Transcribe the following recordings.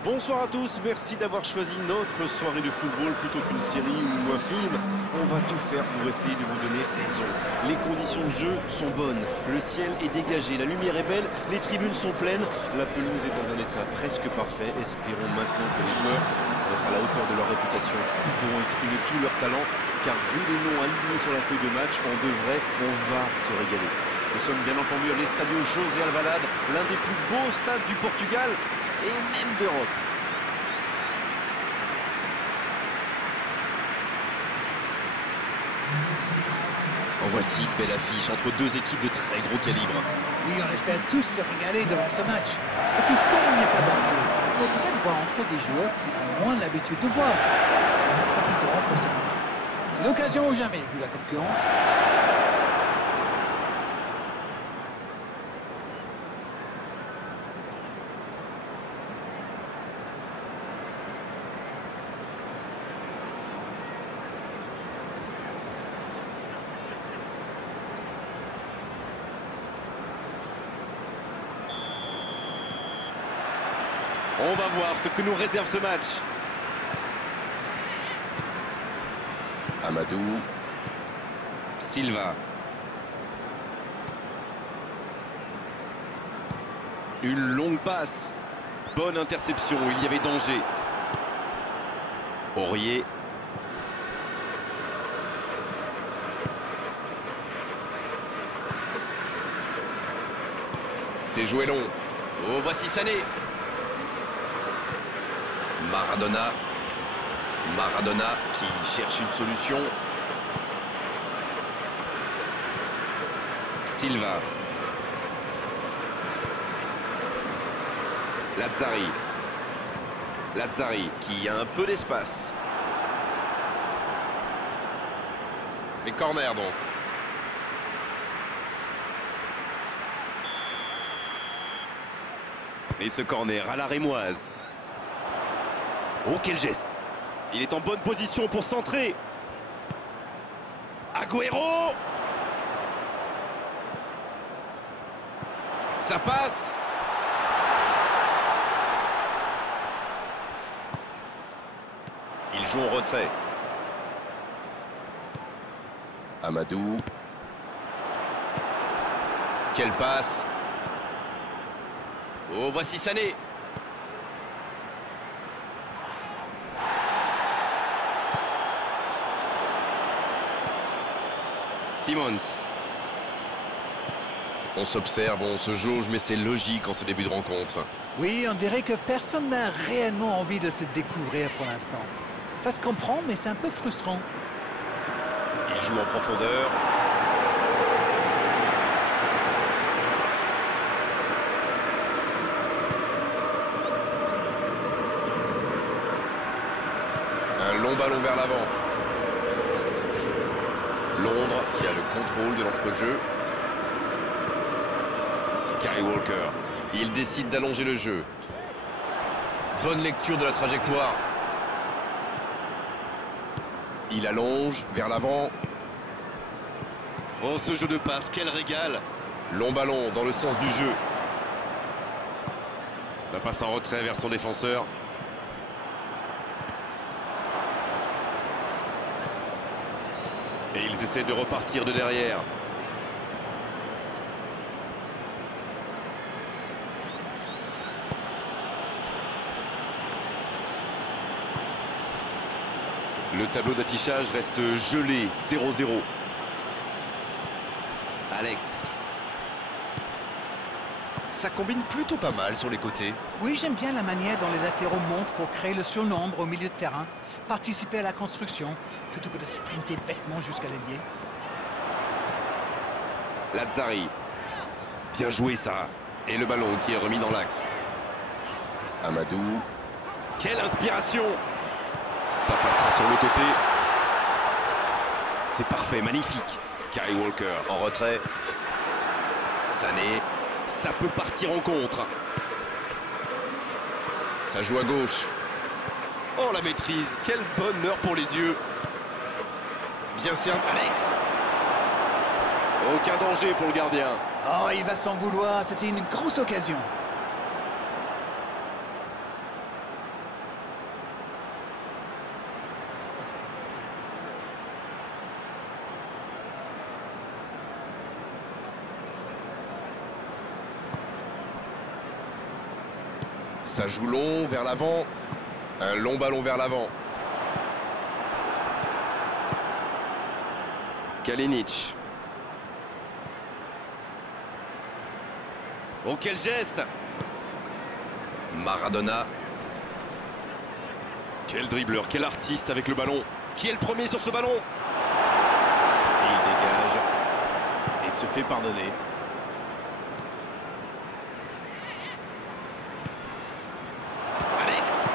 Bonsoir à tous, merci d'avoir choisi notre soirée de football plutôt qu'une série ou un film. On va tout faire pour essayer de vous donner raison. Les conditions de jeu sont bonnes, le ciel est dégagé, la lumière est belle, les tribunes sont pleines, la pelouse est dans un état presque parfait. Espérons maintenant que les joueurs, pour être à la hauteur de leur réputation, pourront exprimer tout leur talent, car vu les noms alignés sur la feuille de match, on va se régaler. Nous sommes bien entendu à l'Estadio José Alvalade, l'un des plus beaux stades du Portugal et même d'Europe. En voici une belle affiche entre deux équipes de très gros calibre. Oui, on espère tous se régaler devant ce match. Et puis, comme il n'y a pas d'enjeu, il faut peut-être voir entrer des joueurs qui ont moins l'habitude de voir. Ils en profiteront pour se montrer. C'est l'occasion ou jamais, vu la concurrence. On va voir ce que nous réserve ce match. Amadou. Silva. Une longue passe. Bonne interception, il y avait danger. Aurier. C'est joué long. Oh, voici Sané. Maradona qui cherche une solution. Silva. Lazzari qui a un peu d'espace. Mais corner donc. Et ce corner à la rémoise. Oh, quel geste! Il est en bonne position pour centrer. Agüero! Ça passe! Il joue en retrait. Amadou. Quelle passe! Oh, voici Sané! Simons. On s'observe, on se jauge, mais c'est logique en ce début de rencontre. Oui, on dirait que personne n'a réellement envie de se découvrir pour l'instant. Ça se comprend, mais c'est un peu frustrant. Il joue en profondeur. Un long ballon vers l'avant. Londres qui a le contrôle de l'entrejeu. Kyle Walker. Il décide d'allonger le jeu. Bonne lecture de la trajectoire. Il allonge vers l'avant. Oh, ce jeu de passe, quel régal! Long ballon dans le sens du jeu. La passe en retrait vers son défenseur. Et ils essaient de repartir de derrière. Le tableau d'affichage reste gelé, 0-0. Alex. Ça combine plutôt pas mal sur les côtés. Oui, j'aime bien la manière dont les latéraux montent pour créer le surnombre au milieu de terrain, participer à la construction, plutôt que de sprinter bêtement jusqu'à l'ailier. Lazzari. Bien joué ça. Et le ballon qui est remis dans l'axe. Amadou. Quelle inspiration! Ça passera sur le côté. C'est parfait, magnifique. Kyle Walker en retrait. Sané. Ça peut partir en contre. Ça joue à gauche. Oh, la maîtrise. Quel bonheur pour les yeux. Bien servi. Alex. Aucun danger pour le gardien. Oh, il va s'en vouloir, c'était une grosse occasion. Ça joue long vers l'avant. Un long ballon vers l'avant. Kalinic. Oh, quel geste! Maradona. Quel dribbleur, quel artiste avec le ballon. Qui est le premier sur ce ballon? Et il dégage et se fait pardonner. Alex!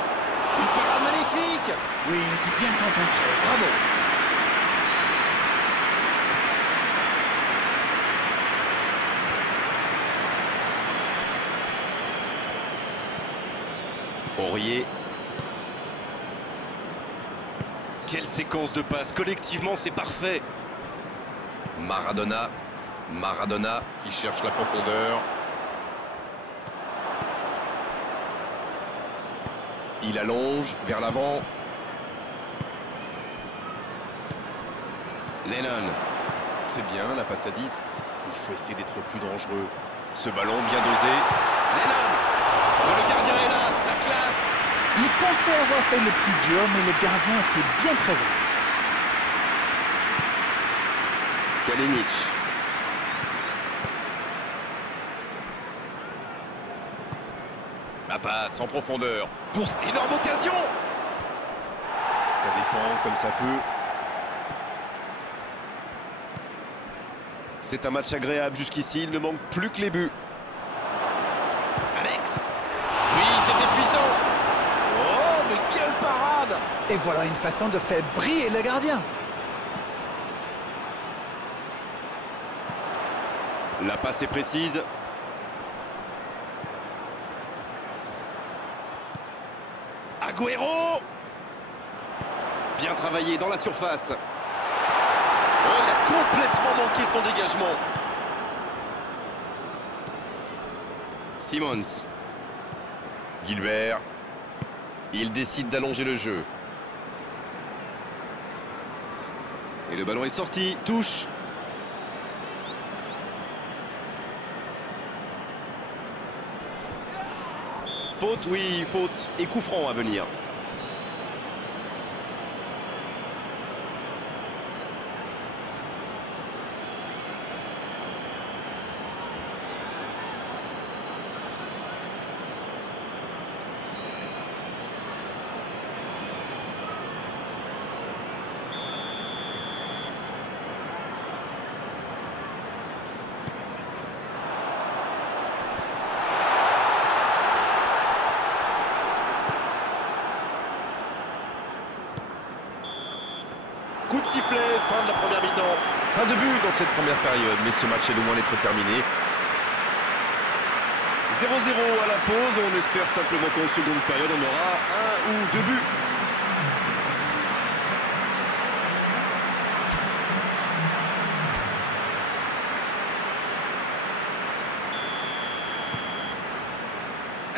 Une parade magnifique! Oui, il était bien concentré. Bravo. Aurier. Quelle séquence de passes. Collectivement, c'est parfait. Maradona. Maradona qui cherche la profondeur. Il allonge vers l'avant. Lennon. C'est bien, la passe à 10. Il faut essayer d'être plus dangereux. Ce ballon bien dosé. Lennon! Le gardien est là, la classe! Il pensait avoir fait le plus dur, mais le gardien était bien présent. Kalinic. La passe en profondeur. Pour énorme occasion! Ça défend comme ça peut. C'est un match agréable jusqu'ici, il ne manque plus que les buts. Alex! Oui, c'était puissant! Oh, mais quelle parade! Et voilà une façon de faire briller le gardien. La passe est précise. Agüero! Bien travaillé dans la surface. Oh, il a complètement manqué son dégagement. Simons. Gilbert. Il décide d'allonger le jeu. Et le ballon est sorti. Touche. Faute, oui, faute. Et coup franc à venir. Coup de sifflet, fin de la première mi-temps. Pas de but dans cette première période, mais ce match est loin d'être terminé. 0-0 à la pause, on espère simplement qu'en seconde période, on aura un ou deux buts.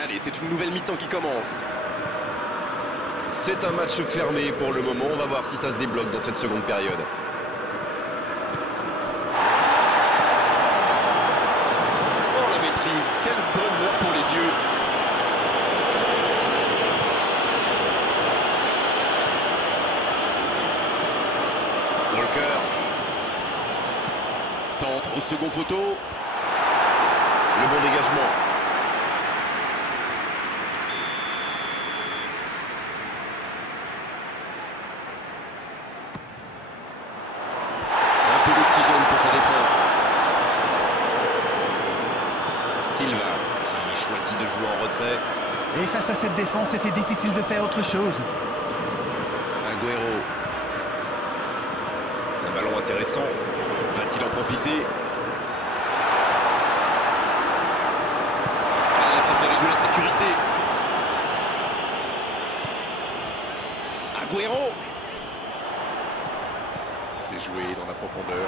Allez, c'est une nouvelle mi-temps qui commence. C'est un match fermé pour le moment. On va voir si ça se débloque dans cette seconde période. Oh, la maîtrise. Quel bonheur pour les yeux. Walker. Centre au second poteau. Le bon dégagement. Pour sa défense. Silva qui choisit de jouer en retrait. Et face à cette défense, c'était difficile de faire autre chose. Agüero. Un ballon intéressant. Va-t-il en profiter? Ah, il a préféré jouer la sécurité. Agüero. C'est joué dans la profondeur.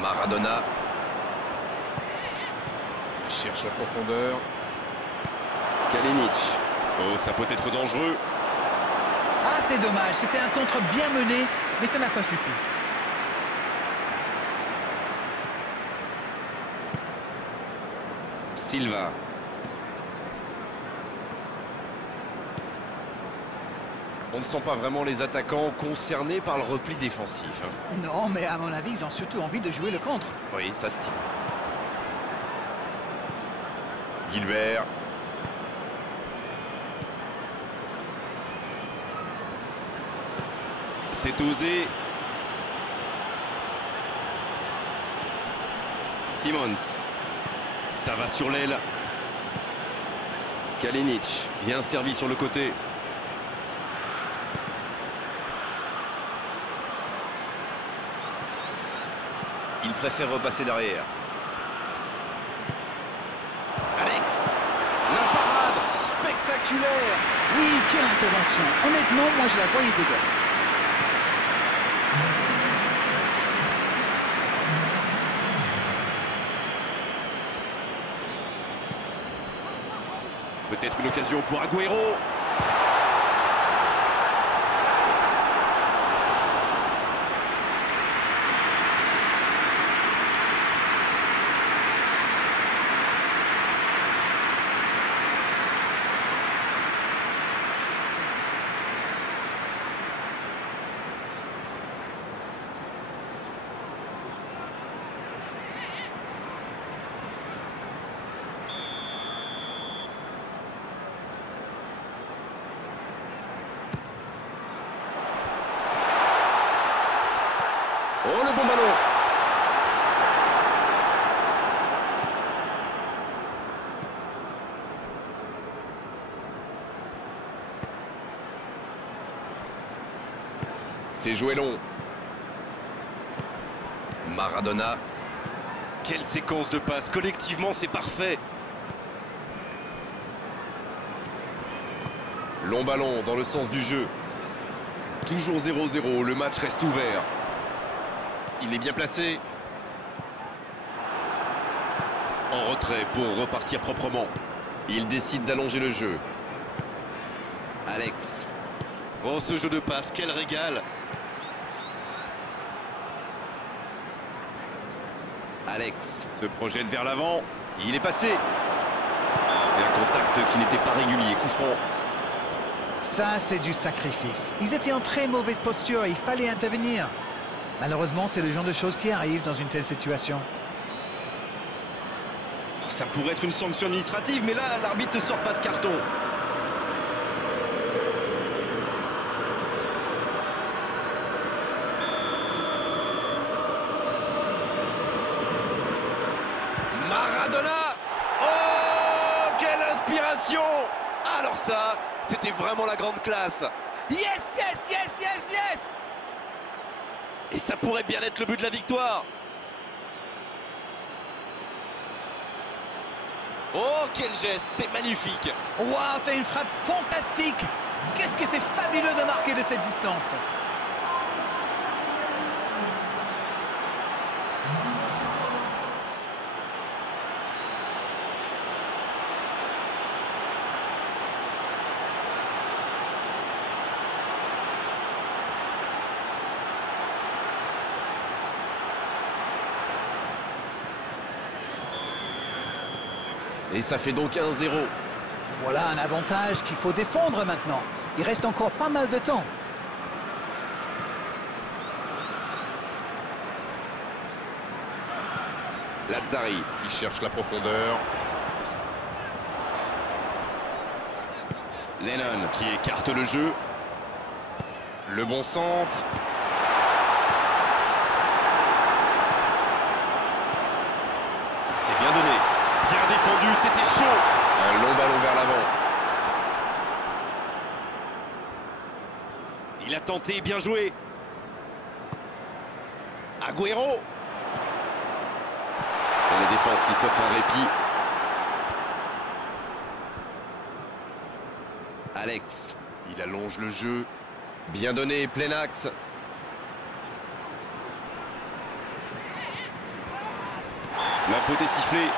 Maradona. Il cherche la profondeur. Kalinic. Oh, ça peut être dangereux. Ah, c'est dommage. C'était un contre bien mené, mais ça n'a pas suffi. Silva. On ne sent pas vraiment les attaquants concernés par le repli défensif. Non, mais à mon avis, ils ont surtout envie de jouer le contre. Oui, ça se tient. Gilbert. C'est osé. Simons. Ça va sur l'aile. Kalinic, bien servi sur le côté. Il préfère repasser derrière. Alex, l'imparade, spectaculaire. Oui, quelle intervention. Honnêtement, moi, je la voyais dedans. Peut-être une occasion pour Agüero. Oh, le bon ballon. C'est joué long. Maradona. Quelle séquence de passes. Collectivement, c'est parfait. Long ballon dans le sens du jeu. Toujours 0-0, le match reste ouvert. Il est bien placé. En retrait pour repartir proprement. Il décide d'allonger le jeu. Alex. Oh, ce jeu de passe, quel régal. Alex se projette vers l'avant. Il est passé. Et un contact qui n'était pas régulier. Coup franc. Ça, c'est du sacrifice. Ils étaient en très mauvaise posture, il fallait intervenir. Malheureusement, c'est le genre de choses qui arrivent dans une telle situation. Oh, ça pourrait être une sanction administrative, mais là, l'arbitre ne sort pas de carton. Maradona! Oh, quelle inspiration! Alors ça, c'était vraiment la grande classe. Yes, yes, yes, yes, yes! Et ça pourrait bien être le but de la victoire. Oh, quel geste, c'est magnifique. Waouh, c'est une frappe fantastique! Qu'est-ce que c'est fabuleux de marquer de cette distance! Et ça fait donc 1-0. Voilà un avantage qu'il faut défendre maintenant. Il reste encore pas mal de temps. Lazzari qui cherche la profondeur. Lennon qui écarte le jeu. Le bon centre. C'est bien donné. Bien défendu, c'était chaud. Un long ballon vers l'avant. Il a tenté, bien joué. Agüero. Et la défense qui s'offre un répit. Alex. Il allonge le jeu. Bien donné, plein axe. La faute est sifflée.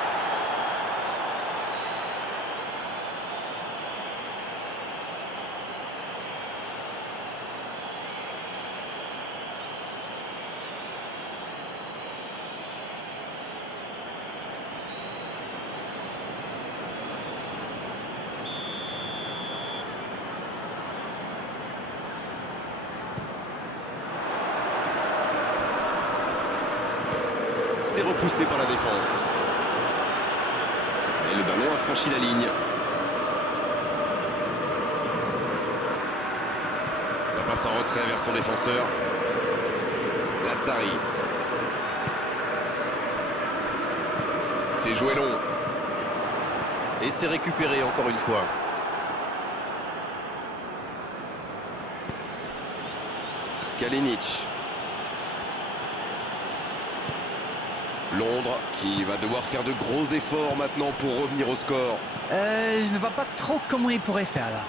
C'est repoussé par la défense. Et le ballon a franchi la ligne. La passe en retrait vers son défenseur. Lazzari. C'est joué long. Et c'est récupéré encore une fois. Kalinic. Londres qui va devoir faire de gros efforts maintenant pour revenir au score. Je ne vois pas trop comment il pourrait faire là.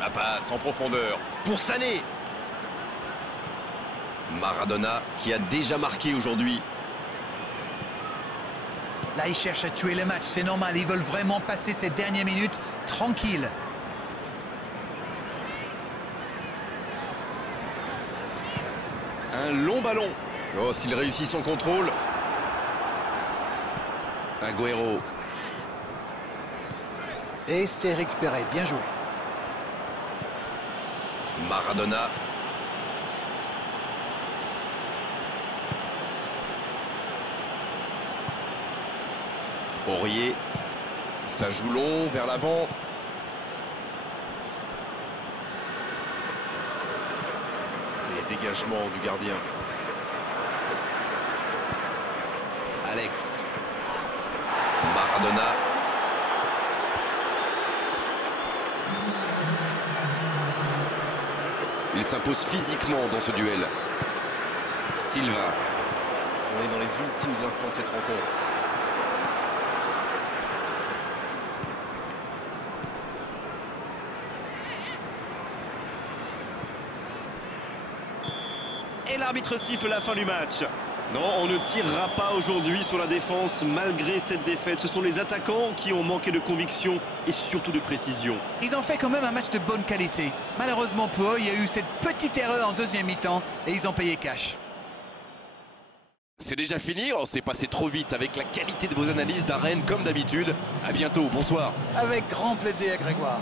La passe en profondeur pour Sané. Maradona qui a déjà marqué aujourd'hui. Là, ils cherchent à tuer le match, c'est normal. Ils veulent vraiment passer ces dernières minutes tranquilles. Un long ballon. Oh, s'il réussit son contrôle. Agüero. Et c'est récupéré, bien joué. Maradona. Aurier. Ça joue long vers l'avant. Les dégagements du gardien. Alex. Maradona. Il s'impose physiquement dans ce duel. Silva. On est dans les ultimes instants de cette rencontre. Et l'arbitre siffle la fin du match. Non, on ne tirera pas aujourd'hui sur la défense malgré cette défaite. Ce sont les attaquants qui ont manqué de conviction et surtout de précision. Ils ont fait quand même un match de bonne qualité. Malheureusement pour eux, il y a eu cette petite erreur en deuxième mi-temps et ils ont payé cash. C'est déjà fini. On s'est passé trop vite avec la qualité de vos analyses d'Arène comme d'habitude. À bientôt, bonsoir. Avec grand plaisir, Grégoire.